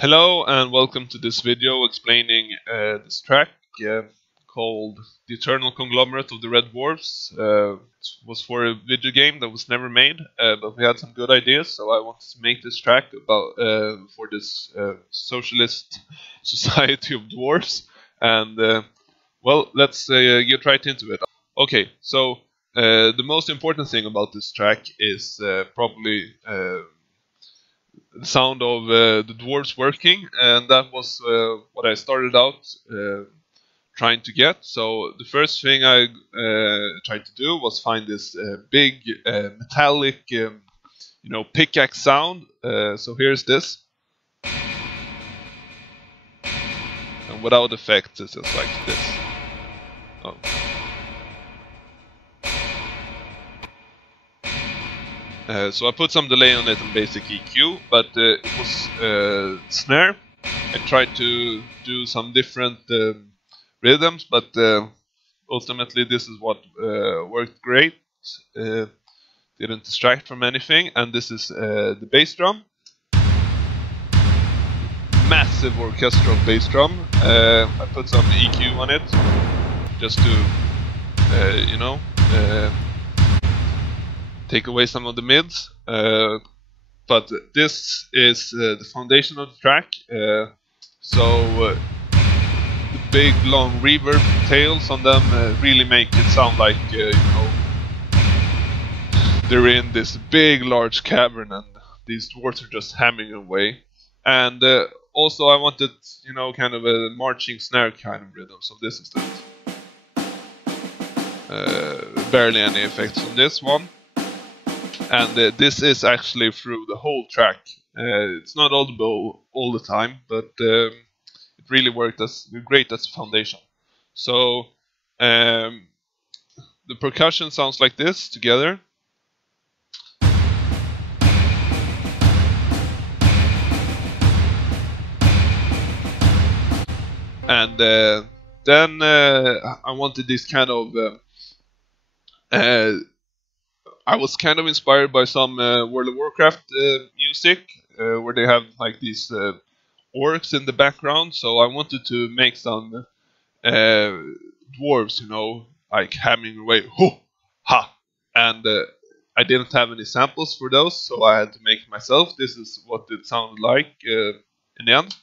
Hello and welcome to this video explaining this track called The Eternal Conglomerate of the Red Dwarves. It was for a video game that was never made, but we had some good ideas, so I wanted to make this track about for this socialist society of dwarves. And well, let's get right into it. Okay, so the most important thing about this track is probably the sound of the dwarves working, and that was what I started out trying to get. So the first thing I tried to do was find this big metallic pickaxe sound. So here's this, and without effects it's just like this. Oh. So I put some delay on it and basic EQ, but it was snare. I tried to do some different rhythms, but ultimately this is what worked great. Didn't distract from anything. And this is the bass drum. Massive orchestral bass drum. I put some EQ on it just to take away some of the mids, but this is the foundation of the track. So the big long reverb tails on them really make it sound like they're in this big large cavern and these dwarves are just hammering away. And also I wanted kind of a marching snare kind of rhythm, so this is that. Barely any effects on this one. And this is actually through the whole track. It's not audible all the time, but it really worked great as a foundation. So the percussion sounds like this together. And then I wanted this kind of I was kind of inspired by some World of Warcraft music, where they have like these orcs in the background. So I wanted to make some dwarves, like hammering away, ho, ha, and I didn't have any samples for those, so I had to make it myself. This is what it sounded like in the end.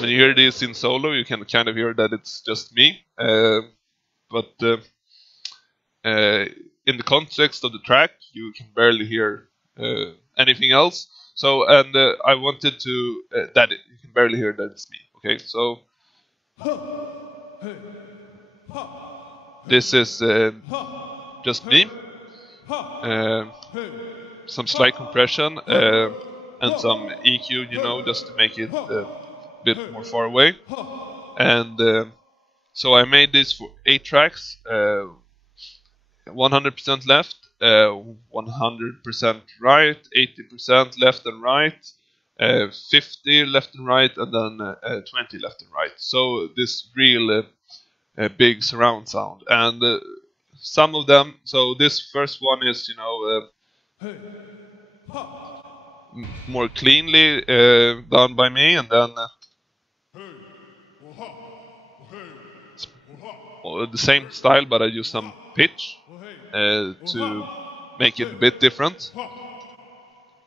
When you hear this in solo, you can kind of hear that it's just me. But in the context of the track, you can barely hear anything else. So, and I wanted to that you can barely hear that it's me. Okay, so this is just me. Some slight compression and some EQ, just to make it a bit more far away. And so I made this for 8 tracks, 100% left, 100% right, 80% left and right, 50 left and right, and then 20 left and right. So this real big surround sound. And some of them, so this first one is, more cleanly done by me, and then the same style, but I use some pitch to make it a bit different.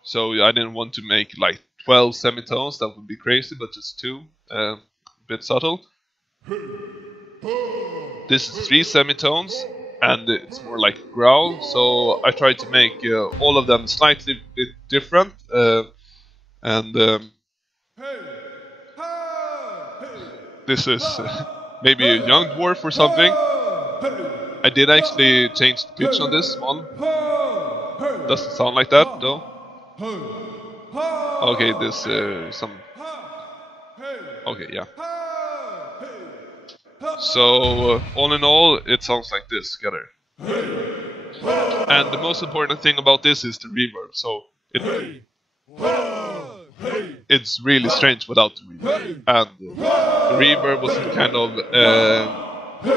So I didn't want to make like 12 semitones, that would be crazy, but just 2, a bit subtle. This is 3 semitones, and it's more like a growl, so I tried to make all of them slightly bit different. This is maybe a young dwarf or something. I did actually change the pitch on this one. Doesn't sound like that though. Okay, this some. Okay, yeah. So all in all, it sounds like this together. And the most important thing about this is the reverb. So it's really strange without the reverb. And the reverb was kind of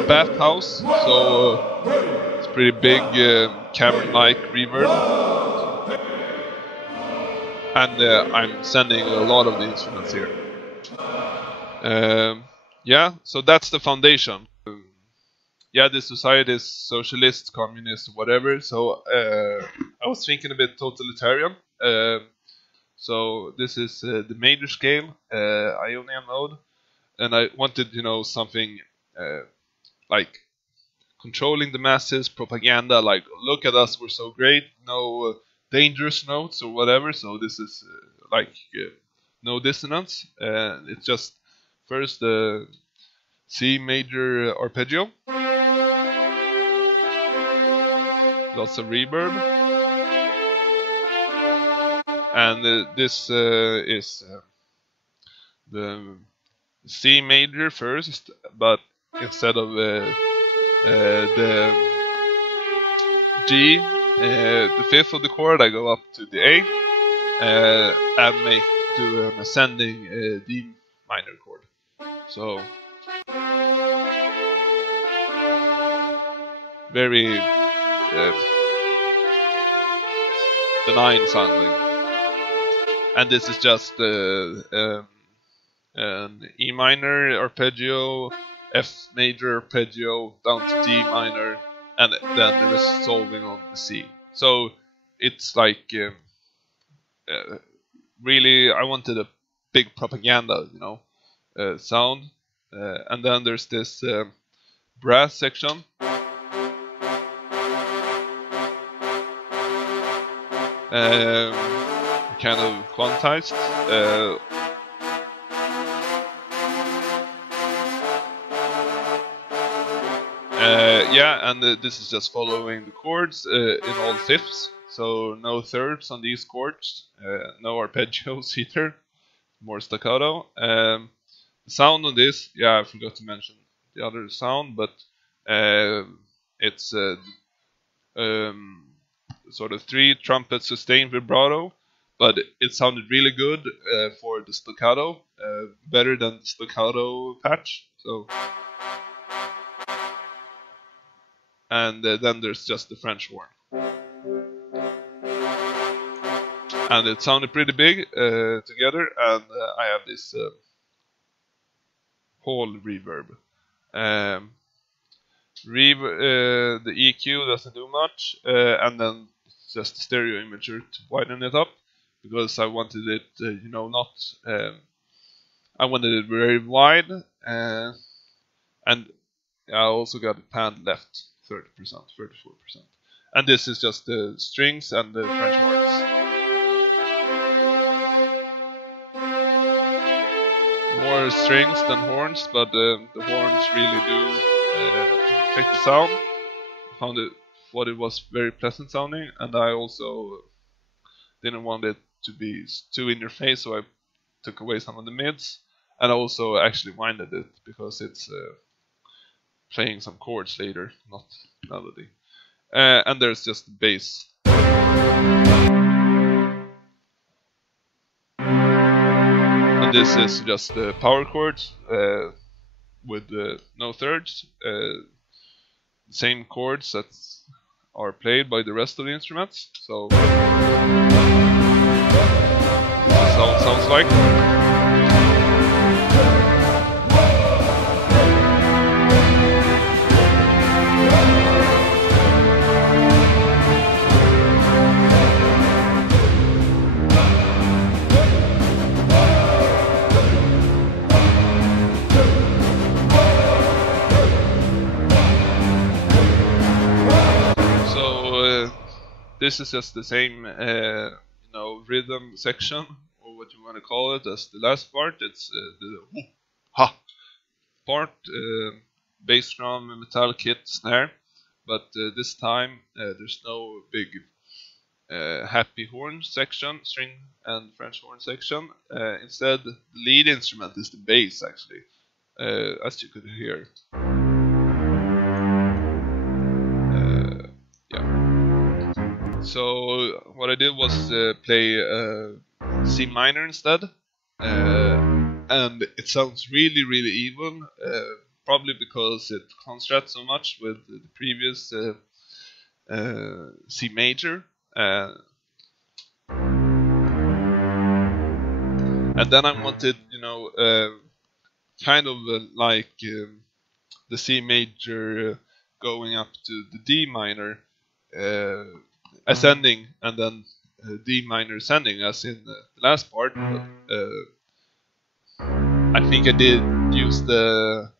bathhouse, so it's pretty big cavern-like reverb, and I'm sending a lot of the instruments here. Yeah, so that's the foundation. Yeah, the society is socialist, communist, whatever. So I was thinking a bit totalitarian. So this is the major scale, Ionian mode, and I wanted, something like controlling the masses, propaganda, like look at us, we're so great, no dangerous notes or whatever. So this is no dissonance. It's just first the C major arpeggio, lots of reverb, and this is the C major first, but instead of the G, the fifth of the chord, I go up to the A and do an ascending D minor chord. So very benign sounding, and this is just an E minor arpeggio, F major arpeggio down to D minor, and then resolving on the C. So it's like really, I wanted a big propaganda, sound, and then there's this brass section. Kind of quantized. Yeah, and this is just following the chords in all fifths, so no thirds on these chords, no arpeggios either, more staccato. The sound on this, yeah, I forgot to mention the other sound, but it's sort of 3 trumpet sustained vibrato, but it sounded really good for the staccato, better than the staccato patch. So, and then there's just the French horn, and it sounded pretty big together. And I have this whole reverb. The EQ doesn't do much, and then just stereo imager to widen it up, because I wanted it, not. I wanted it very wide, and I also got it panned left 30%, 34%, and this is just the strings and the French horns. More strings than horns, but the horns really do affect the sound. I found what it was very pleasant sounding, and I also didn't want it to be too in your face, so I took away some of the mids, and I also actually winded it because it's playing some chords later, not melody. And there's just the bass. And this is just the power chords with no thirds. Same chords that are played by the rest of the instruments. So this is how it sounds like. This is just the same, rhythm section, or what you want to call it, as the last part. It's the ha part, bass drum, metal kit, snare. But this time there's no big happy horn section, string and French horn section. Instead, the lead instrument is the bass, actually, as you could hear. So what I did was play C minor instead, and it sounds really, really even. Probably because it contrasts so much with the previous C major. And then I wanted, kind of like the C major going up to the D minor, ascending, and then D minor ascending, as in the last part. But I think I did use the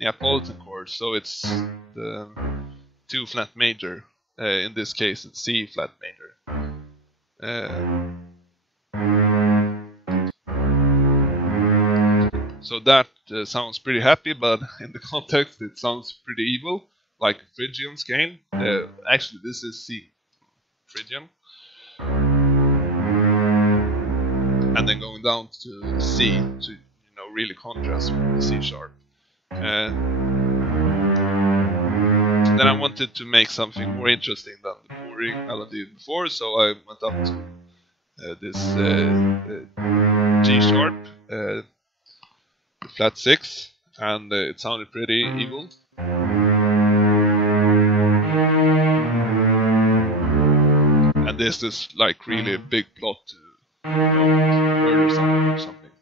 Neapolitan chord, so it's the 2 flat major. In this case, it's C flat major. So that sounds pretty happy, but in the context it sounds pretty evil, like a Phrygian scale. Actually, this is C Phrygian, and then going down to C to really contrast with the C sharp. Then I wanted to make something more interesting than the boring melody before, so I went up to this G sharp, the flat 6, and it sounded pretty evil. And this is like really a big plot to murder someone or something,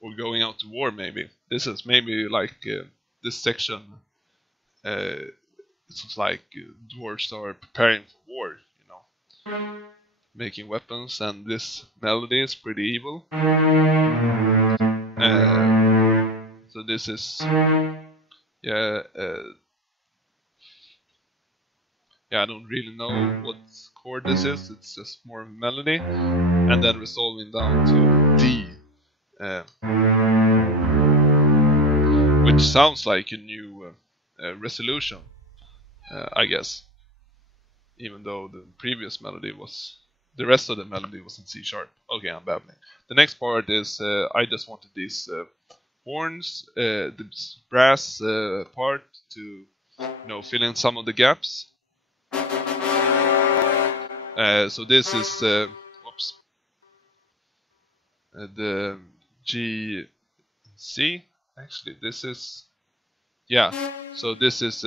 or going out to war maybe. This is maybe like this section. It's like dwarves are preparing for war, making weapons, and this melody is pretty evil. So this is, I don't really know what chord this is. It's just more of a melody, and then resolving down to D, which sounds like a new resolution. I guess, even though the previous melody was, the rest of the melody was in C sharp. Okay, I'm babbling. The next part is I just wanted these horns, the brass part to, fill in some of the gaps. So this is, the G C. Actually, this is, so this is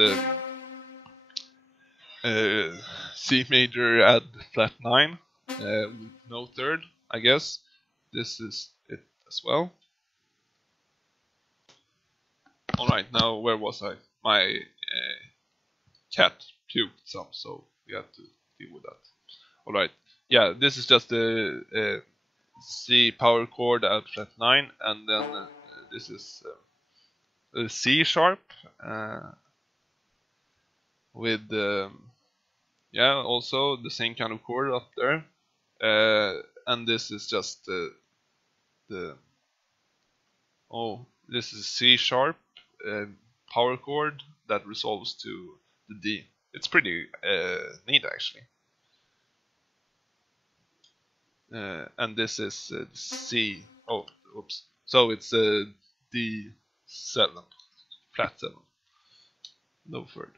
C major add flat 9 with no third, I guess. This is it as well. Alright, now where was I? My cat puked some, so we have to deal with that. Alright, this is just the C power chord at flat 9, and then this is C sharp with also the same kind of chord up there, and this is just this is C sharp power chord that resolves to the D. It's pretty neat actually. And this is C. Oh, oops. So it's D7, flat 7, no third.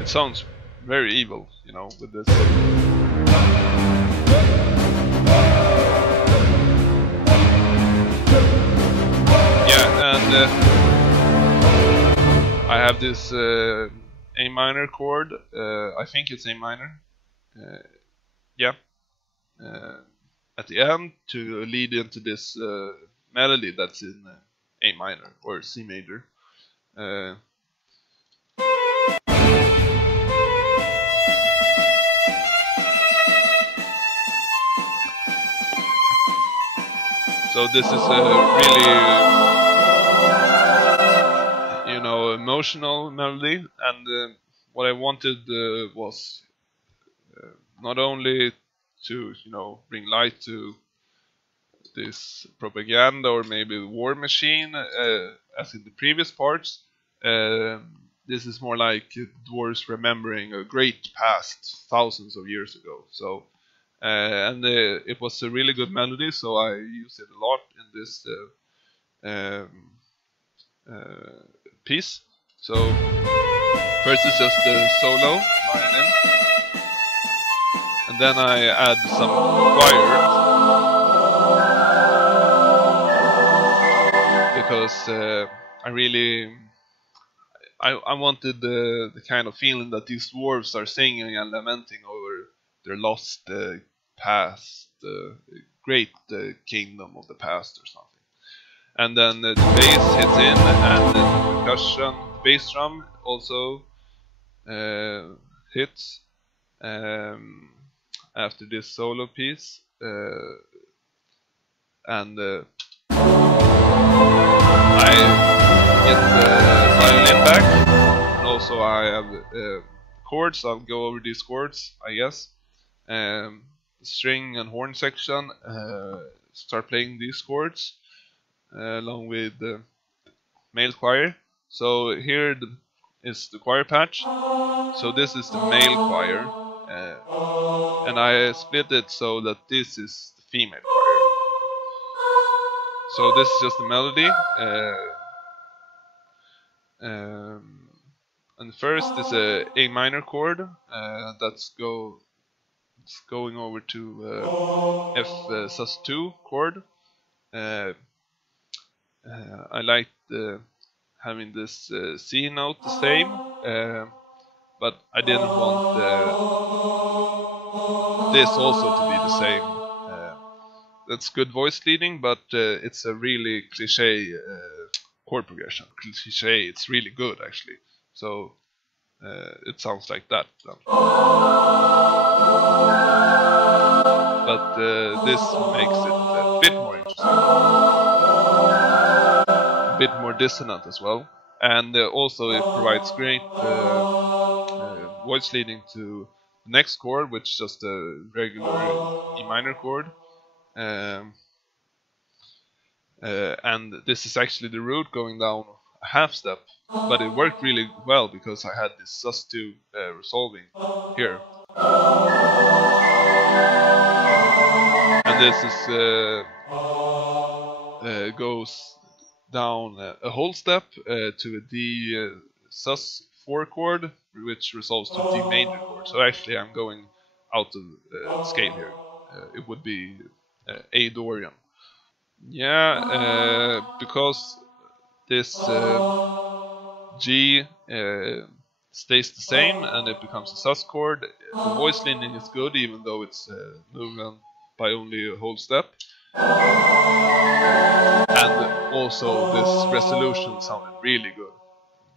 It sounds very evil, with this. And I have this A minor chord. I think it's A minor. At the end to lead into this melody that's in A minor or C major. So this is a really, emotional melody, and what I wanted was not only to, bring light to this propaganda or maybe war machine, as in the previous parts. This is more like dwarves remembering a great past thousands of years ago. So, and it was a really good melody, so I used it a lot in this piece. So first is just the solo violin, and then I add some choirs. because I wanted the kind of feeling that these dwarves are singing and lamenting over their lost past, great kingdom of the past or something. And then the bass hits in, and the percussion, the bass drum also hits after this solo piece, and I get the violin back, and also I have chords. I'll go over these chords, I guess. The string and horn section start playing these chords along with the male choir. So here is the choir patch. So this is the male choir, and I split it so that this is the female choir. So this is just the melody, and first is a minor chord that's going over to F sus2 chord. I like having this C note the same, but I didn't want this also to be the same. That's good voice leading, but it's a really cliche chord progression. Cliche, it's really good actually. So it sounds like that then. But this makes it a bit more interesting, a bit more dissonant as well, and also it provides great voice leading to the next chord, which is just a regular E minor chord. And this is actually the root going down a half step, but it worked really well because I had this sus2 resolving here, and this is goes down a whole step to a D sus4 chord, which resolves to D major chord. So actually I'm going out of scale here. It would be A Dorian. Yeah, because this G stays the same and it becomes a sus chord. The voice leading is good even though it's moving by only a whole step. And also this resolution sounded really good,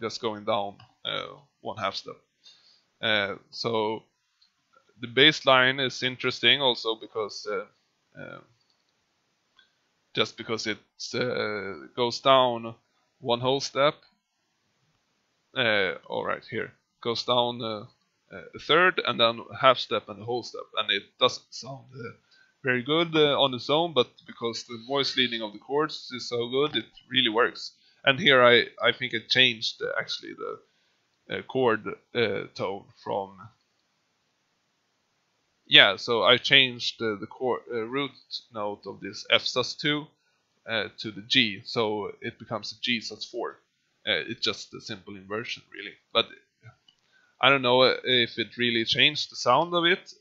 just going down one half step. So the bass line is interesting also because just because it goes down one whole step. Alright, here goes down a third and then a half step and a whole step, and it doesn't sound very good on its own, but because the voice leading of the chords is so good, it really works. And here I think it changed actually the chord tone from, yeah, so I changed the chord root note of this F sus2 to the G, so it becomes a G sus4. It's just a simple inversion really, but I don't know if it really changed the sound of it.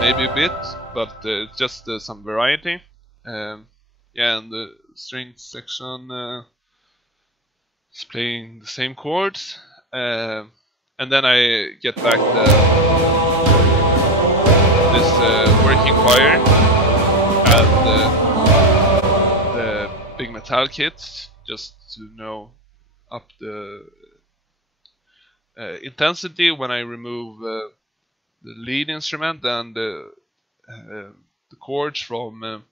Maybe a bit, but just some variety. Yeah, and the string section is playing the same chords, and then I get back this working choir and the big metal kit, just to know up the intensity when I remove the lead instrument and the chords from the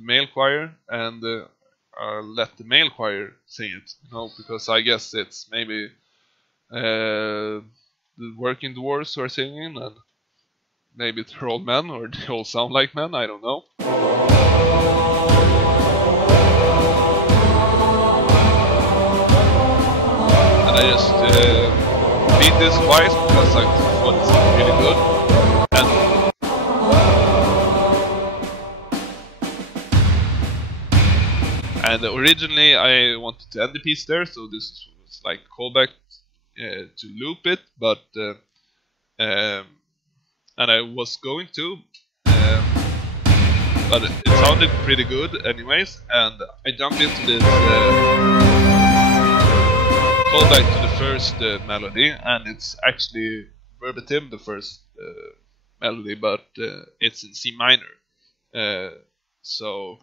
male choir, and let the male choir sing it, because I guess it's maybe the working dwarves who are singing, and maybe they're all men or they all sound like men, I don't know. And I just beat this twice because I thought it sounded really good. And originally I wanted to end the piece there, so this was like a callback to loop it, but and I was going to, but it sounded pretty good anyways, and I jumped into this callback to the first melody, and it's actually verbatim the first melody, but it's in C minor. So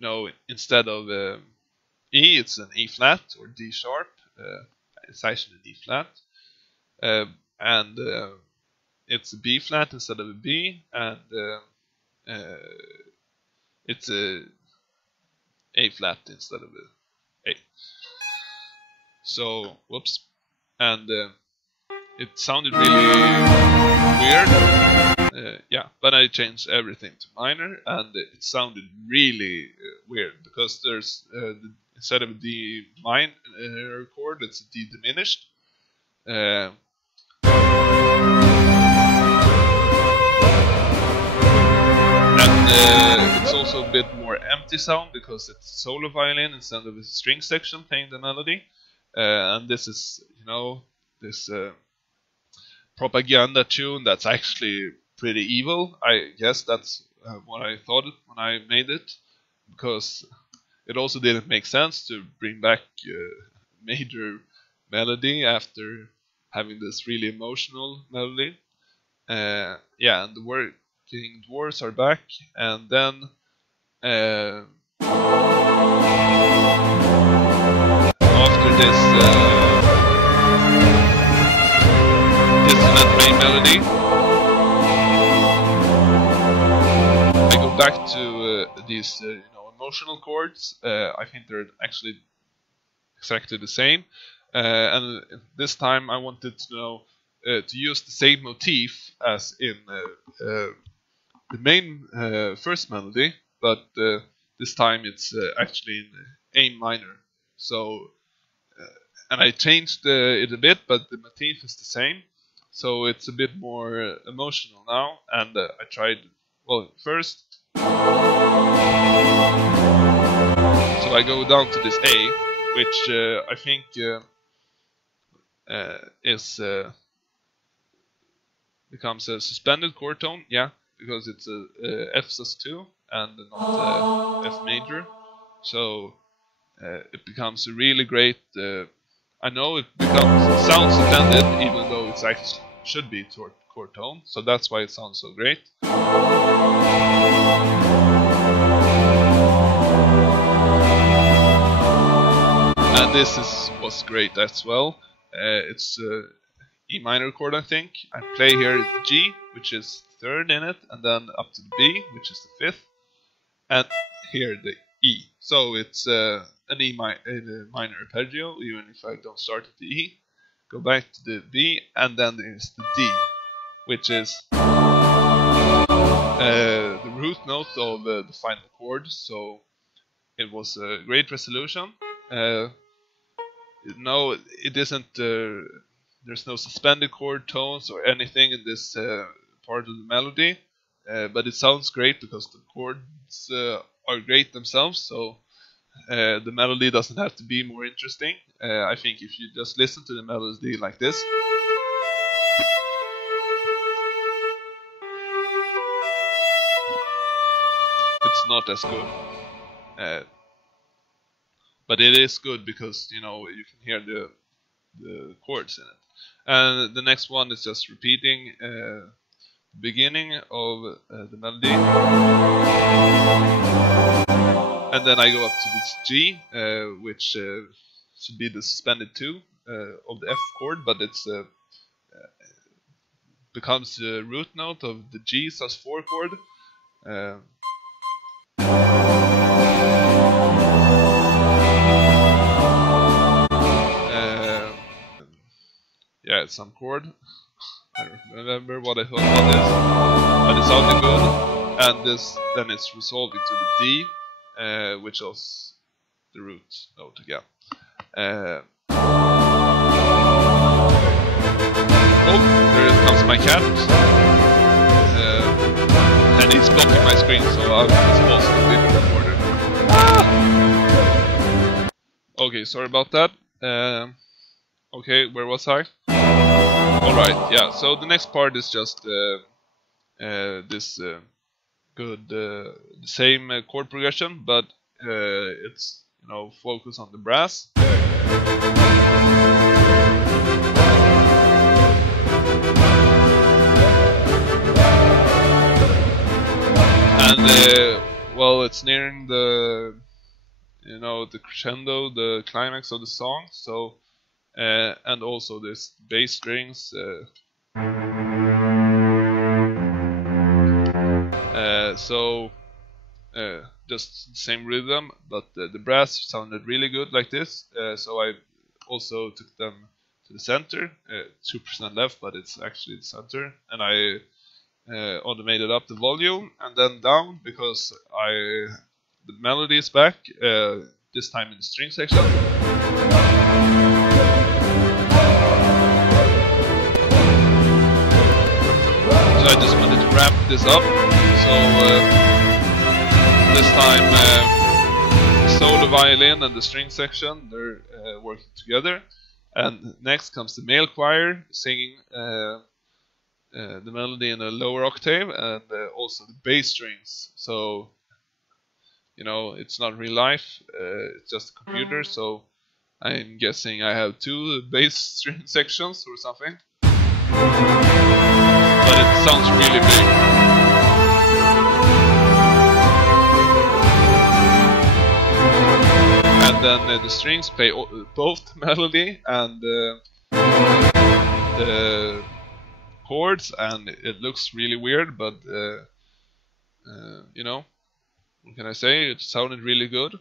no, instead of E, it's an E flat or D sharp. It's actually D flat, and it's a B flat instead of a B, and it's a flat instead of a A. So, whoops, and it sounded really weird. Yeah, but I changed everything to minor, and it sounded really weird because there's instead of a D minor chord, it's a D diminished. It's also a bit more empty sound because it's solo violin instead of a string section playing the melody. And this is, you know, this propaganda tune that's actually pretty evil. I guess that's what I thought when I made it, because it also didn't make sense to bring back major melody after having this really emotional melody. Yeah, and the working dwarves are back, and then after this dissonant main melody, I go back to these you know, emotional chords. I think they're actually exactly the same, and this time I wanted to know to use the same motif as in the main first melody, but this time it's actually in A minor. So, and I changed it a bit, but the motif is the same. So it's a bit more emotional now, and I tried, well, first, so I go down to this A, which I think is becomes a suspended chord tone, yeah, because it's a F sus2 and not F major, so it becomes a really great. I know it sounds suspended, even though it's actually should be chord tone, so that's why it sounds so great. And this was great as well. It's E minor chord, I think. I play here G, which is third in it, and then up to the B, which is the fifth, and here the E. So it's an E minor arpeggio, even if I don't start at the E. Go back to the B, and then there's the D, which is the root note of the final chord. So it was a great resolution. No, it isn't. There's no suspended chord tones or anything in this part of the melody, but it sounds great because the chords are great themselves. So the melody doesn't have to be more interesting. I think if you just listen to the melody like this, it's not as good. But it is good because, you know, you can hear the chords in it. And the next one is just repeating the beginning of the melody. And then I go up to this G, which should be the suspended 2 of the F chord, but it's becomes the root note of the G sus4 chord. Yeah, it's some chord. I don't remember what I thought about this, but it sounded good. And this then it's resolved into the D, which is the root note again. Oh, there comes my cat, and he's blocking my screen, so I'm supposed to be recorded. Ah! Okay, sorry about that. Okay, where was I? Alright, yeah, so the next part is just this good, the same chord progression, but it's focus on the brass. And well, it's nearing the the crescendo, the climax of the song. So and also this bass strings. So just the same rhythm, but the brass sounded really good like this. So I also took them to the center, 2% left, but it's actually the center, and I automated up the volume and then down because the melody is back, this time in the string section. So I just wanted to ramp this up. So this time solo violin and the string section, they're working together. And next comes the male choir singing the melody in a lower octave, and also the bass strings. So it's not real life, it's just a computer, so I'm guessing I have 2 bass string sections or something. But it sounds really big. And then the strings play both the melody and the chords, and it looks really weird, but what can I say? It sounded really good.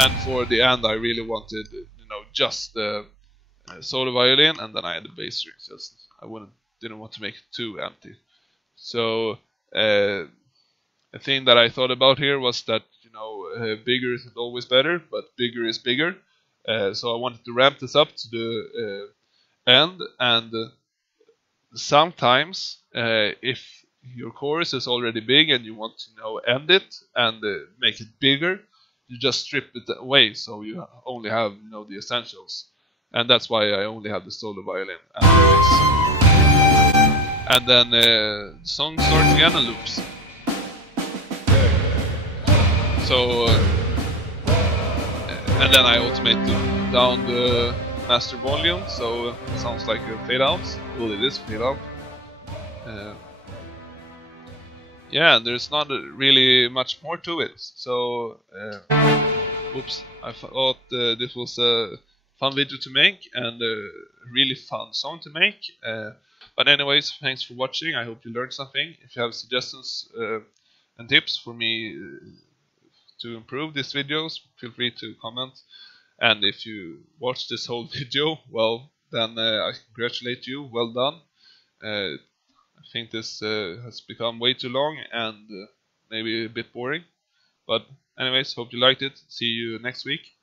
And for the end, I really wanted, just the solo violin, and then I had the bass strings. Just I didn't want to make it too empty. So a thing that I thought about here was that bigger isn't always better, but bigger is bigger. So I wanted to ramp this up to the end, and sometimes if your chorus is already big and you want to end it and make it bigger, you just strip it away, so you only have the essentials, and that's why I only have the solo violin and the bass. And then the song starts again and loops. So and then I automate down the master volume, so it sounds like a fade out. Well, it is fade out. Yeah, there's not really much more to it. So, oops, I thought this was a fun video to make and a really fun song to make. But anyways, thanks for watching. I hope you learned something. If you have suggestions and tips for me to improve these videos, feel free to comment. And if you watched this whole video, well, then I congratulate you. Well done. I think this has become way too long and maybe a bit boring. But anyways, hope you liked it. See you next week.